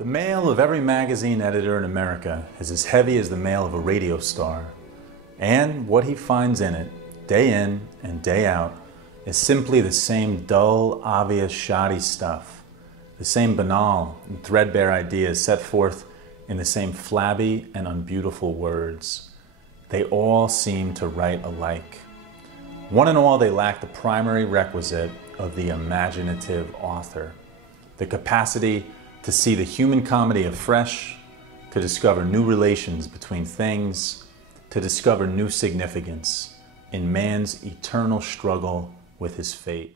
The mail of every magazine editor in America is as heavy as the mail of a radio star. And what he finds in it, day in and day out, is simply the same dull, obvious, shoddy stuff. The same banal and threadbare ideas set forth in the same flabby and unbeautiful words. They all seem to write alike. One and all, they lack the primary requisite of the imaginative author, the capacity to see the human comedy afresh, to discover new relations between things, to discover new significance in man's eternal struggle with his fate.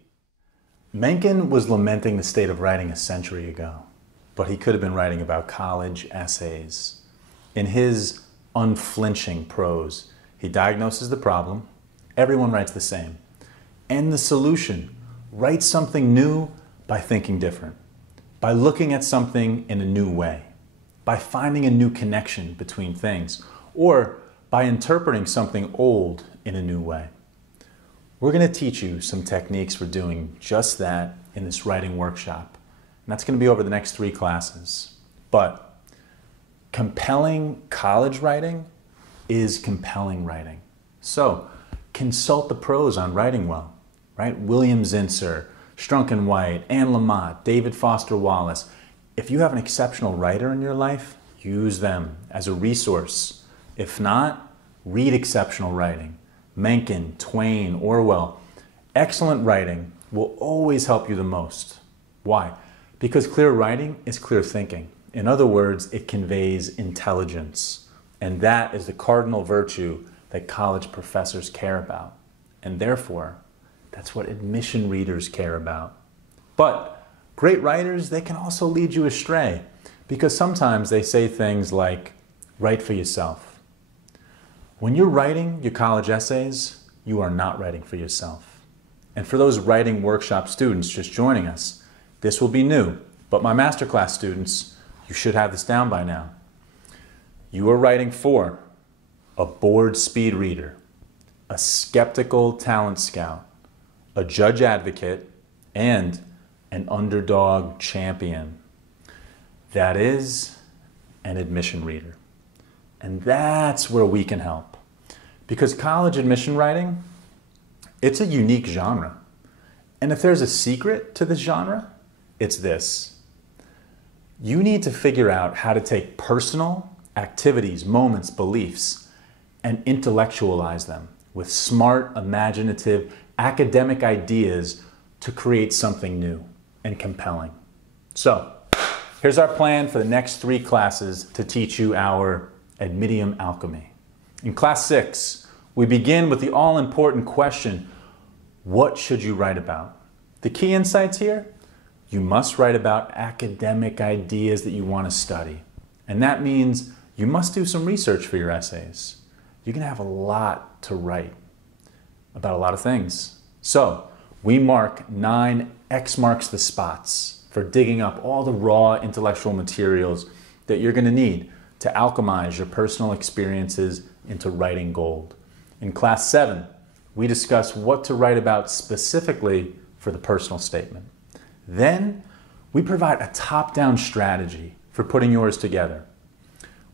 Mencken was lamenting the state of writing a century ago, but he could have been writing about college essays. In his unflinching prose, he diagnoses the problem, everyone writes the same, and the solution, write something new by thinking different, by looking at something in a new way, by finding a new connection between things, or by interpreting something old in a new way. We're going to teach you some techniques for doing just that in this writing workshop. And that's going to be over the next 3 classes. But compelling college writing is compelling writing. So consult the pros on writing well, right? William Zinsser, Strunk and White, Anne Lamott, David Foster Wallace. If you have an exceptional writer in your life, use them as a resource. If not, read exceptional writing. Mencken, Twain, Orwell. Excellent writing will always help you the most. Why? Because clear writing is clear thinking. In other words, it conveys intelligence. And that is the cardinal virtue that college professors care about. And therefore, that's what admission readers care about. But great writers, they can also lead you astray because sometimes they say things like, write for yourself. When you're writing your college essays, you are not writing for yourself. And for those writing workshop students just joining us, this will be new. But my masterclass students, you should have this down by now. You are writing for a bored speed reader, a skeptical talent scout, a judge advocate, and an underdog champion. That is an admission reader. And that's where we can help. Because college admission writing, it's a unique genre. And if there's a secret to this genre, it's this. You need to figure out how to take personal activities, moments, beliefs, and intellectualize them with smart, imaginative, academic ideas to create something new and compelling. So, here's our plan for the next 3 classes to teach you our admitium alchemy. In class 6, we begin with the all-important question, what should you write about? The key insights here, you must write about academic ideas that you want to study. And that means you must do some research for your essays. You're going to have a lot to write about a lot of things. So we mark 9 X marks the spots for digging up all the raw intellectual materials that you're going to need to alchemize your personal experiences into writing gold. In class 7, we discuss what to write about specifically for the personal statement. Then we provide a top-down strategy for putting yours together.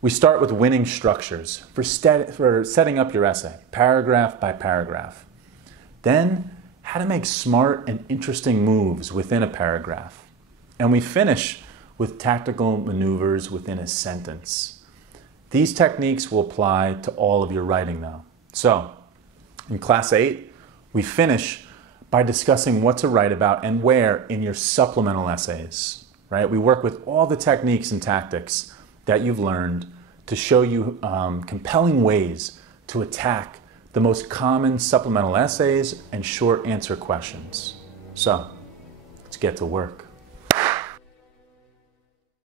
We start with winning structures for setting up your essay, paragraph by paragraph. Then, how to make smart and interesting moves within a paragraph. And we finish with tactical maneuvers within a sentence. These techniques will apply to all of your writing though. So, in class 8, we finish by discussing what to write about and where in your supplemental essays, right? We work with all the techniques and tactics that you've learned to show you compelling ways to attack the most common supplemental essays and short answer questions. So, let's get to work.